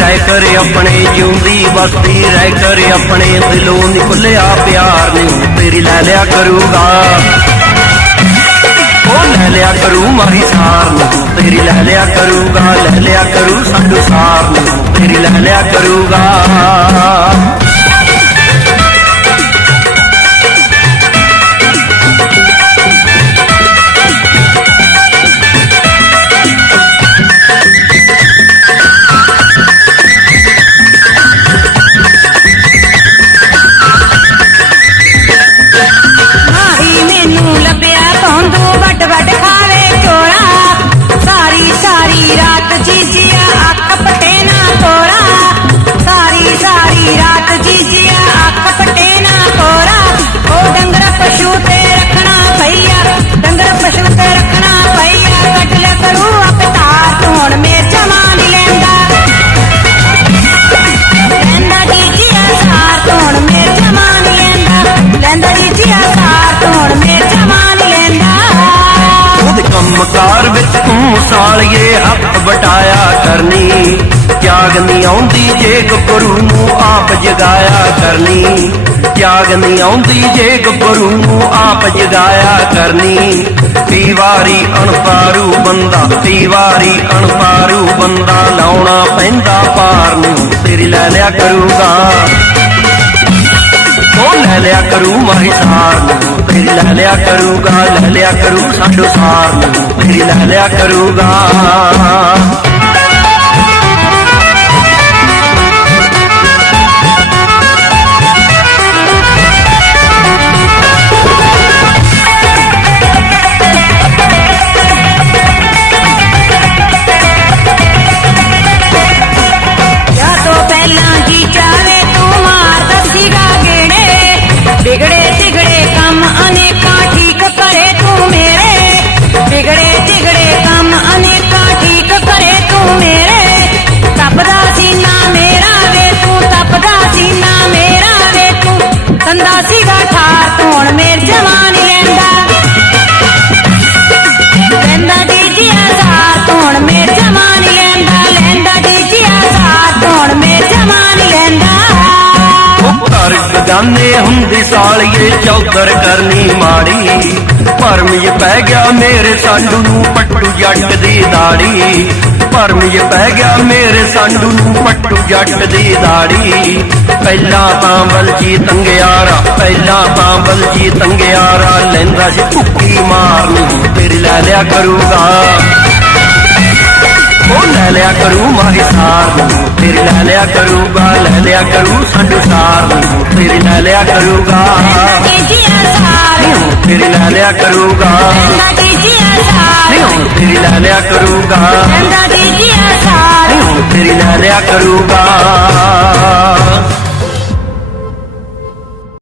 ਕਰ ਆਪਣੇ ਜਿਉਂਦੀ ਵਸਦੀ ਰਹਿ ਕਰ ਆਪਣੇ ਦਿਲੋਂ ਨਿਕਲਿਆ ਪਿਆਰ ਨੂੰ, ਤੇਰੀ ਲੈ ਲਿਆ ਕਰੂਗਾ। ਉਹ ਲੈ ਲਿਆ ਕਰੂ ਮਾਰੀ ਸਾਰ ਨੂੰ, ਤੇਰੀ ਲੈ ਲਿਆ ਕਰੂਗਾ, ਲੈ ਲਿਆ ਕਰੂ ਸਾਡੂ ਸਾਰ ਨੂੰ, ਤੇਰੀ ਲੈ ਲਿਆ ਕਰੂਗਾ। ਵਟਾਇਆ ਕਰਨੀ। ਤਿਆਗ ਨਹੀਂ ਆਉਂਦੀ ਜੇ ਗੱਭਰੂ ਨੂੰ ਆਪ ਜਗਾਇਆ ਕਰਨੀ। ਤਿਆਗ ਨਹੀਂ ਆਉਂਦੀ ਜੇ ਗੱਭਰੂ ਨੂੰ ਆਪ ਜਗਾਇਆ ਕਰਨੀ। ਕਈ ਵਾਰੀ ਅਣਪਾਰੂ ਬੰਦਾ ਕਈ ਵਾਰੀ ਅਣਪਾਰੂ ਬੰਦਾ ਲਾਉਣਾ ਪੈਂਦਾ ਪਾਰ ਨੂੰ। ਤੇਰੀ ਲੈ ਲਿਆ ਕਰੂਗਾ। ਉਹ ਲੈ ਲਿਆ ਕਰੂ ਮਾਰੀ ਸਾਰ ਨੂੰ। ਤੇਰੀ ਲੈ ਲਿਆ ਕਰੂਗਾ ਲੈ ਲਿਆ ਕਰੂ ਸਾਡੋ ਸਾਰ ਨੂੰ ਤੇਰੀ ਲੈ ਲਿਆ ਕਰੂਗਾ। ਸਾਲੀਏ ਚੌਧਰ ਕਰਨੀ ਮਾੜੀ ਭਰਮ ਇਹ ਪੈ ਗਿਆ ਮੇਰੇ ਸਾਡੂ ਨੂੰ ਪੱਟੂ ਜੱਟ ਦੀ ਦਾੜੀ। ਭਰਮ ਇਹ ਪੈ ਗਿਆ ਮੇਰੇ ਸਾਡੂ ਨੂੰ ਪੱਟੂ ਜੱਟ ਦੀ ਦਾੜੀ। ਪਹਿਲਾਂ ਤਾਂ ਬਲਜੀ ਤੰਗਿਆਰਾ ਪਹਿਲਾਂ ਤਾਂ ਬਲਜੀ ਤੰਗਿਆਰਾ ਲੈਂਦਾ ਸੀ ਭੁੱਕੀ ਮਾਰਨੀ ਤੇਰੀ ਲੈ ਲਿਆ ਕਰੂਗਾ। ਉਹ ਲੈ ਲਿਆ ਕਰੂ ਮਾਰੀ ਸਾਰ ਨੂੰ। ਤੇਰੀ ਲੈ ਲਿਆ ਕਰੂਗਾ, ਲੈ ਲਿਆ ਕਰੂ ਸਾਡੂ ਨੂੰ ਤੇਰੀ ਲੈ ਲਿਆ ਕਰੂਗਾ। ਤੇਰੀ ਲੈ ਲਿਆ ਕਰੂਗਾ। ਤੇਰੀ ਲੈ ਲਿਆ ਕਰੂਗਾ। ਤੇਰੀ ਲੈ ਲਿਆ ਕਰੂਗਾ।